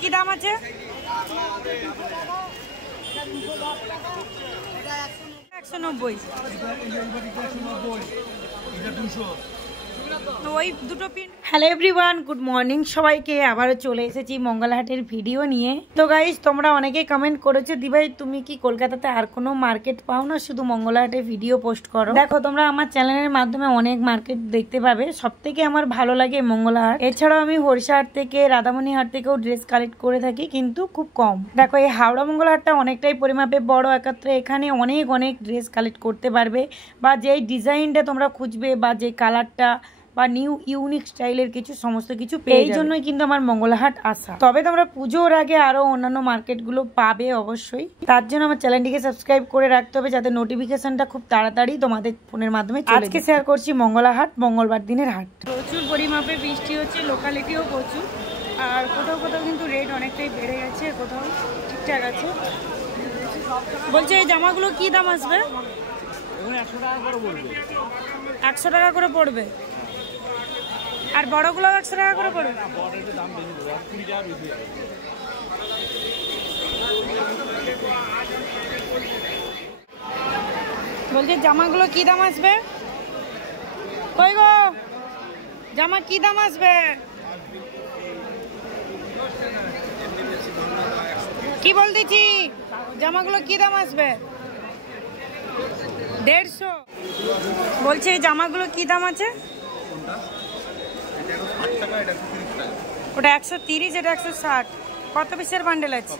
কি দাম আছে? 190। ওই দুটো pin. Hello everyone, good morning সবাইকে। আবারও চলে এসেছি মঙ্গলহাটের ভিডিও নিয়ে। তো গাইস, তোমরা অনেকেই কমেন্ট করেছো দিভাই তুমি কি কলকাতাতে আর কোনো মার্কেট পাও না, শুধু মঙ্গলহাটে ভিডিও পোস্ট করো। দেখো, তোমরা আমার চ্যানেলের মাধ্যমে অনেক মার্কেট দেখতে পাবে। সব থেকে আমার ভালো লাগে মঙ্গলহাট। এছাড়াও আমি হরিশাহাট থেকে, রাধামণিহাট থেকেও ড্রেস কালেক্ট করে থাকি, কিন্তু খুব কম। দেখো, এই হাওড়া মঙ্গলহাটটা অনেকটাই পরিমাপে বড়, একাত্রে এখানে অনেক অনেক ড্রেস কালেক্ট করতে পারবে, বা যেই ডিজাইনটা তোমরা খুঁজবে বা যে কালারটা বা নিউ ইউনিক স্টাইলের কিছু সমস্ত কিছু পেয়ে যাবে। এই জন্যই কিন্তু আমার মঙ্গলহাট আসা। তবে তোমরা পুজোর আগে আরো অন্যান্য মার্কেটগুলো পাবে অবশ্যই। তার জন্য আমার চ্যানেলটিকে সাবস্ক্রাইব করে রাখতে হবে, যাতে নোটিফিকেশনটা খুব তাড়াতাড়ি তোমাদের ফোনের মাধ্যমে চলে যায়। আজকে শেয়ার করছি মঙ্গলহাট, মঙ্গলবার দিনের হাট। প্রচুর পরিমাপে বৃষ্টি হচ্ছে, লোকালিটিও প্রচুর, আর কোথাও কোথাও কিন্তু রেট অনেকটাই বেড়ে গেছে, কোথাও ঠিকঠাক আছে। বলছে এই জামাগুলো কি দাম আসবে? 100 টাকা করে পড়বে। আর বড়গুলো 100 টাকা করে পড়বে। বলছে জামাগুলো কি দাম আসবে? কই গো, জামা কি দাম আসবে? কি বলতেছি, জামাগুলো কি দাম আসবে? 150। বলছে এই জামাগুলো কি দাম আছে? ওটা 130, এটা 160। কত পিসের বান্ডেল আছে?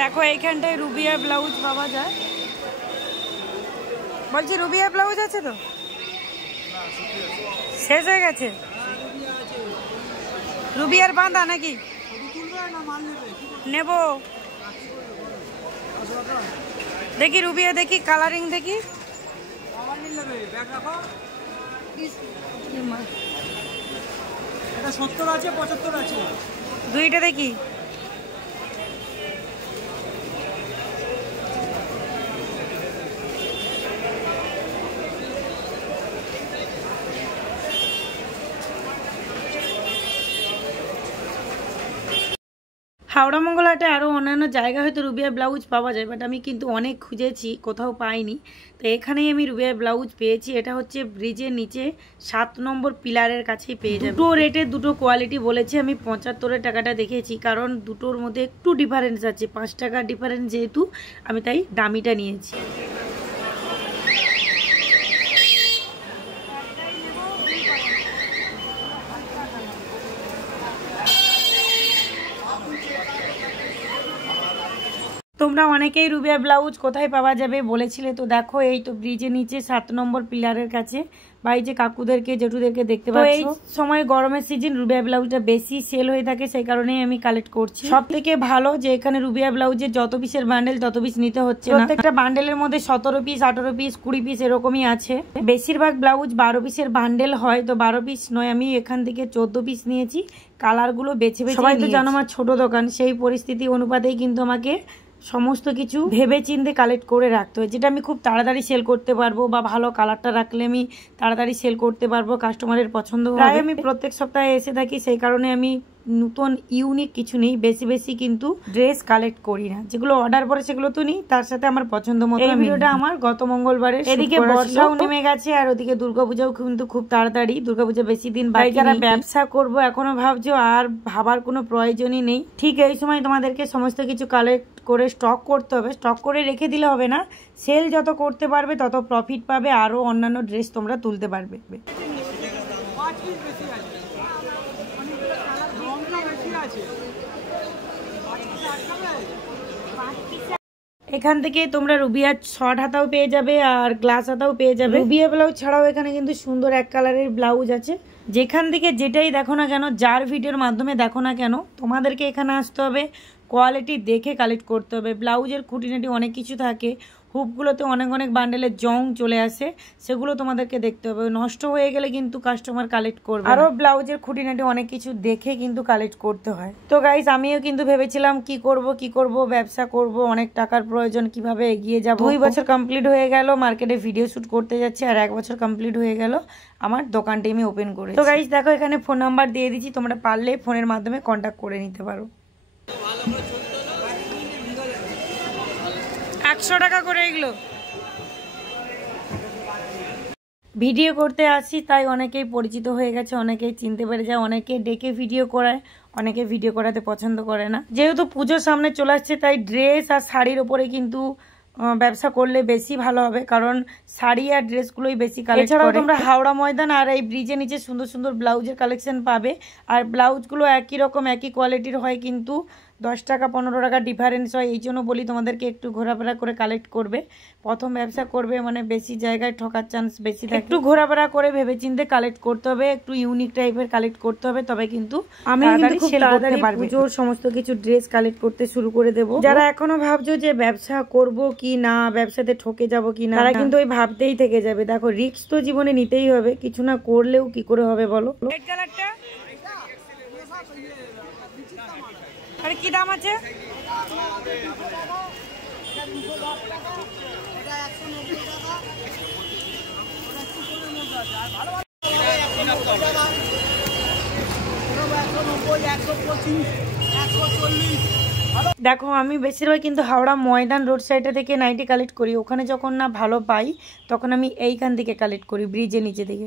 দেখো, এইখানটায় রুবিয়া ব্লাউজ পাওয়া যায়। বলছি রুবিয়া ব্লাউজ আছে তো? শেষ হয়ে গেছে? রুবিয়ার বাঁধা নাকি? নেব। দেখি রুবিয়া, দেখি কালারিং, দেখি। এটা 70 আছে, 75 আছে। দুইটা দেখি। হাওড়া মঙ্গলহাটে আরও অন্যান্য জায়গা হয়তো রুবিয়া ব্লাউজ পাওয়া যায়, বাট আমি কিন্তু অনেক খুঁজেছি, কোথাও পাইনি। তো এখানেই আমি রুবিয়া ব্লাউজ পেয়েছি। এটা হচ্ছে ব্রিজের নিচে 7 নম্বর পিলারের কাছেই পেয়ে যাবে। দুটো রেটে দুটো কোয়ালিটি বলেছি। আমি 75 টাকাটা দেখেছি, কারণ দুটোর মধ্যে একটু ডিফারেন্স আছে, 5 টাকার ডিফারেন্স যেহেতু, আমি তাই দামিটা নিয়েছি। তোমরা অনেকেই রুবিয়া ব্লাউজ কোথায় পাওয়া যাবে বলেছিলে, তো দেখো এই তো ব্রিজের নিচে 7 নম্বর পিলারের কাছে, বা এই যে কাকুদেরকে জেঠুদেরকে দেখতে পাচ্ছ। এই সময় গরমের সিজন রুবিয়া ব্লাউজটা বেশি সেল হয়ে থাকে, সেই কারণেই আমি কালেক্ট করছি। সব থেকে ভালো যে এখানে রুবিয়া ব্লাউজের যত পিসের বান্ডেল তত পিস নিতে হচ্ছে না। প্রত্যেকটা বান্ডেলের মধ্যে 17 পিস, 18 পিস, 20 পিস এরকমই আছে। বেশিরভাগ ব্লাউজ 12 পিসের বান্ডেল হয়, তো 12 পিস নয়, আমি এখান থেকে 14 পিস নিয়েছি। কালারগুলো বেছে বেছে। সবাই তো জানো আমার ছোট দোকান, সেই পরিস্থিতি অনুপাতেই কিন্তু আমাকে সমস্ত কিছু ভেবে চিন্তে কালেক্ট করে রাখতে হয়, যেটা আমি খুব তাড়াতাড়ি সেল করতে পারবো, বা ভালো কালারটা রাখলে আমি তাড়াতাড়ি সেল করতে পারবো, কাস্টমারের পছন্দ হবে। প্রায় আমি প্রত্যেক সপ্তাহে এসে থাকি, সেই কারণে আমি নতুন ইউনিক কিছু নেই, বেশি বেশি কিন্তু ড্রেস কালেক্ট করি না। যেগুলো অর্ডার পরে সেগুলো তো নিই, তার সাথে আমার পছন্দ মতো। এই ভিডিওটা আমার গত মঙ্গলবারে। এদিকে বর্ষাও নেমে গেছে, আর ওদিকে দুর্গাপূজাও কিন্তু খুব তাড়াতাড়ি। দুর্গাপূজা বেশি দিন বাকি। যারা ব্যবসা করবো এখনো ভাবছো, আর ভাবার কোনো প্রয়োজনই নেই। ঠিক এই সময় তোমাদেরকে সমস্ত কিছু কালেক্ট করে স্টক করতে হবে। স্টক করে রেখে দিলে হবে না, সেল যত করতে পারবে তত প্রফিট পাবে, আরো অন্যান্য ড্রেস তোমরা তুলতে পারবে। এখান থেকে তোমরা রুবিয়ার শর্ট হাতাও পেয়ে যাবে, আর গ্লাস হাতাও পেয়ে যাবে। রুবিয়া ব্লাউজ ছাড়াও এখানে কিন্তু সুন্দর এক কালারের ব্লাউজ আছে। যেখান থেকে যেটাই দেখো না কেন, যার ভিডিওর মাধ্যমে দেখো না কেন, তোমাদেরকে এখানে আসতে হবে, কোয়ালিটি দেখে কালেক্ট করতে হবে। ব্লাউজের খুঁটিনাটি অনেক কিছু থাকে, হুপগুলোতে অনেক অনেক বান্ডেলের জং চলে আসে, সেগুলো তোমাদেরকে দেখতে হবে। নষ্ট হয়ে গেলে কিন্তু কাস্টমার কালেক্ট করবে। আরও ব্লাউজের খুঁটিনাটি অনেক কিছু দেখে কিন্তু কালেক্ট করতে হয়। তো গাইজ আমিও কিন্তু ভেবেছিলাম কি করব, ব্যবসা করব, অনেক টাকার প্রয়োজন, কিভাবে এগিয়ে যাব। 2 বছর কমপ্লিট হয়ে গেল মার্কেটে ভিডিও শ্যুট করতে যাচ্ছি, আর 1 বছর কমপ্লিট হয়ে গেল আমার দোকানটি আমি ওপেন করে। তো গাইজ দেখো এখানে ফোন নাম্বার দিয়ে দিচ্ছি, তোমরা পারলে ফোনের মাধ্যমে কন্ট্যাক্ট করে নিতে পারো। 100 টাকা করে এগুলো। ভিডিও করতে আসি তাই অনেকেই পরিচিত হয়ে গেছে, অনেকেই চিনতে পেরে যায়, অনেকে ডেকে ভিডিও করায়, অনেকে ভিডিও করাতে পছন্দ করে না। যেহেতু পুজোর সামনে চলে আসছে তাই ড্রেস আর শাড়ির ওপরে কিন্তু ব্যবসা করলে বেশি ভালো হবে, কারণ শাড়ি আর ড্রেসগুলোই বেশি কালেক্ট করে। এছাড়াও তোমরা হাওড়া ময়দান আর এই ব্রিজের নিচে সুন্দর সুন্দর ব্লাউজের কালেকশন পাবে, আর ব্লাউজগুলো একই রকম একই কোয়ালিটির হয়, কিন্তু 10 টাকা 15 টাকা ডিফারেন্স হয়। এই জন্য বলি তোমাদেরকে একটু ঘোরাফেরা করে কালেক্ট করবে। প্রথম ব্যবসা করবে মানে বেশি জায়গায় ঠকার চান্স বেশি থাকে, একটু ঘোরাফেরা করে ভেবেচিন্তে কালেক্ট করতে হবে, একটু ইউনিক টাইপের কালেক্ট করতে হবে, তবে কিন্তু আমি খুব তাড়াতাড়ি পুজোর সমস্ত কিছু ড্রেস কালেক্ট করতে শুরু করে দেবো। যারা এখনো ভাবছো যে ব্যবসা করব কি না, ব্যবসাতে ঠকে যাব কি না, তারা কিন্তু ওই ভাবতেই থেকে যাবে। দেখো রিস্ক তো জীবনে নিতেই হবে, কিছু না করলেও কি করে হবে বলো। রেড কালারটা আরে কি দাম আছে? দেখো আমি বেশিরভাগ কিন্তু হাওড়া ময়দান রোড সাইডে থেকে নাইটি কালেক্ট করি, ওখানে যখন না ভালো পাই তখন আমি এইখান থেকে কালেক্ট করি, ব্রিজের নিচে থেকে।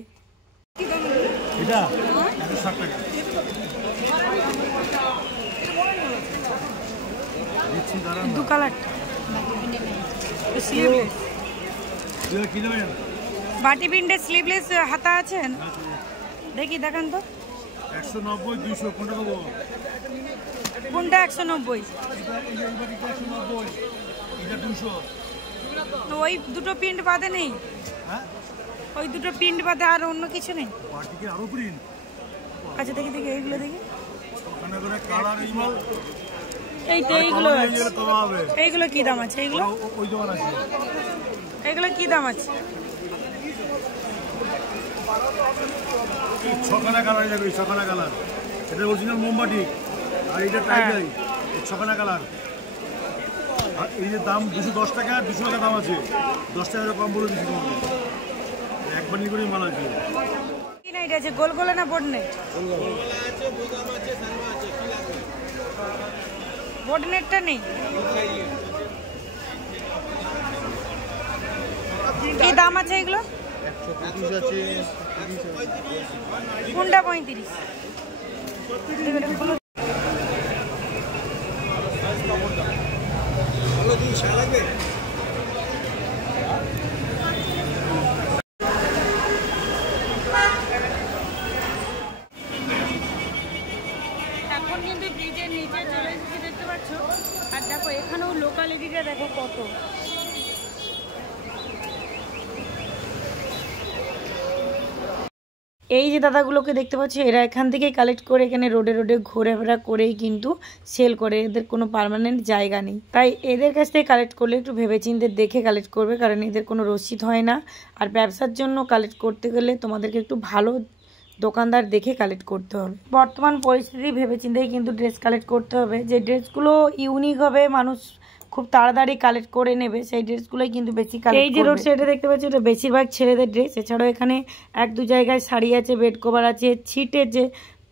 দু কালারটা বাটি প্রিন্টের স্লিভলেস হাতা আছেন? দেখি দেখান তো। 190 200 কোনটা দেবো? কোনটা 190? এটা 200। তো ওই দুটো প্রিন্ট বাদে নেই? হ্যাঁ ওই দুটো প্রিন্ট বাদে আর অন্য কিছু নেই? বাটিকে আরো প্রিন্ট। আচ্ছা দেখি দেখি এইগুলো দেখি। ওখানে করে কালার এই মাল এই তো এইগুলো আছে। এইগুলো কি দাম আছে? এইগুলো ওই দোকান আছে। এইগুলো কি দাম আছে? ছখানা কালার যাবে, ছখানা কালার। এটা অরিজিনাল মোমবাটি, আর এটা টাইগাই, ছখানা কালার। আর এই যে দাম 210 টাকা, 200 টাকা দাম আছে, 10 টাকা কম বলে দিচ্ছি তোমাকে। এক বান্ডিল করে মাল আছে। কি নাইট আছে? গোল গোলে না বোর্ড নেট? বোর্ড নেটটা নেই। কি দাম আছে এগুলো? 125 আছে। কোনটা 35? ভালো জিনিস লাগবে। এখন কিন্তু ব্রিজের নিচে চলে এসেছি, দেখতে পাচ্ছ। আর দেখো এখানেও লোকালিটিটা দেখো কত। এই যে দাদাগুলোকে দেখতে পাচ্ছ, এরা এখান থেকেই কালেক্ট করে এখানে রোডে রোডে ঘোরাফেরা করেই কিন্তু সেল করে, এদের কোনো পার্মানেন্ট জায়গা নেই। তাই এদের কাছ থেকে কালেক্ট করলে একটু ভেবেচিন্তে দেখে কালেক্ট করবে, কারণ এদের কোনো রসিদ হয় না। আর ব্যবসার জন্য কালেক্ট করতে গেলে তোমাদেরকে একটু ভালো দোকানদার দেখে কালেক্ট করতে হবে। বর্তমান পরিস্থিতি ভেবেচিন্তেই কিন্তু ড্রেস কালেক্ট করতে হবে, যে ড্রেসগুলো ইউনিক হবে, মানুষ খুব তাড়াতাড়ি কালেক্ট করে নেবে, সেই ড্রেসগুলোই কিন্তু বেশি কালেক্ট। এই যে রোড সাইডে দেখতে পাচ্ছি এটা বেশিরভাগ ছেলেদের ড্রেস। এছাড়াও এখানে 1-2 জায়গায় শাড়ি আছে, বেড কভার আছে, ছিটের যে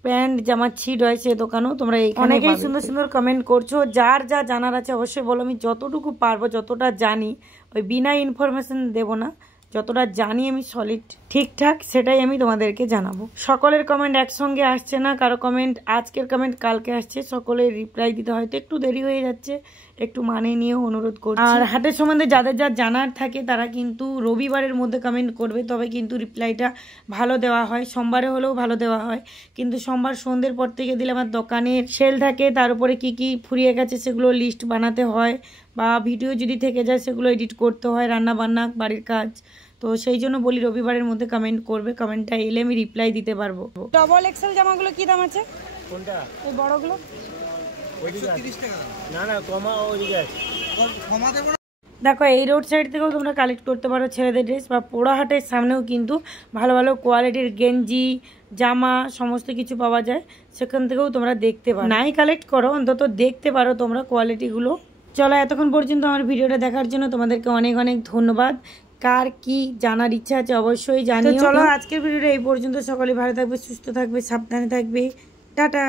প্যান্ট জামার ছিট হয় সে দোকানও তোমরা এইখানে। অনেকেই সুন্দর সুন্দর কমেন্ট করছো, যার যা জানার আছে অবশ্যই বলো। আমি যতটুকু পারবো, যতটা জানি, ওই বিনা ইনফরমেশন দেবো না, যতটা জানি আমি সলিড ঠিকঠাক সেটাই আমি তোমাদেরকে জানাবো। সকলের কমেন্ট একসঙ্গে আসছে না, কারো কমেন্ট আজকের কমেন্ট কালকে আসছে, সকলের রিপ্লাই দিতে হয়তো একটু দেরি হয়ে যাচ্ছে, একটু মানে নিয়েও অনুরোধ করছি। আর হাটের সম্বন্ধে যাদের যা জানার থাকে তারা কিন্তু রবিবারের মধ্যে কমেন্ট করবে, তবে কিন্তু রিপ্লাইটা ভালো দেওয়া হয়। সোমবারে হলেও ভালো দেওয়া হয়, কিন্তু সোমবার সন্ধ্যের পর থেকে দিলে আমার দোকানের সেল থাকে, তার উপরে কি কি ফুরিয়ে গেছে সেগুলো লিস্ট বানাতে হয়, বা ভিডিও যদি থেকে যায় সেগুলো এডিট করতে হয়, রান্না বান্না বাড়ির কাজ। তো সেই জন্য বলি রবিবারের মধ্যে কমেন্ট করবে, কমেন্টটা এলে আমি রিপ্লাই দিতে পারবো। ডবল এক্সেল জামাগুলো কি দাম আছে? কোনটা? এই বড়গুলো 130 টাকা। না না কমা, ওইদিকে আছে। কমা দেব না। দেখো এই রোড সাইড থেকেও তোমরা কালেক্ট করতে পারো ছেলেদের ড্রেস, বা পোড়াহাটের সামনেও কিন্তু ভালো ভালো কোয়ালিটির গেঞ্জি জামা সমস্ত কিছু পাওয়া যায়, সেখান থেকেও তোমরা দেখতে পারো। নাই কালেক্ট করো, অন্তত দেখতে পারো তোমরা কোয়ালিটিগুলো। চলো এতক্ষণ পর্যন্ত আমার ভিডিওটা দেখার জন্য তোমাদেরকে অনেক অনেক ধন্যবাদ। কার কি জানার ইচ্ছা আছে অবশ্যই জানিও। চলো আজকের ভিডিওটা এই পর্যন্ত। সকলে ভালো থাকবে, সুস্থ থাকবে, সাবধানে থাকবে। টাটা।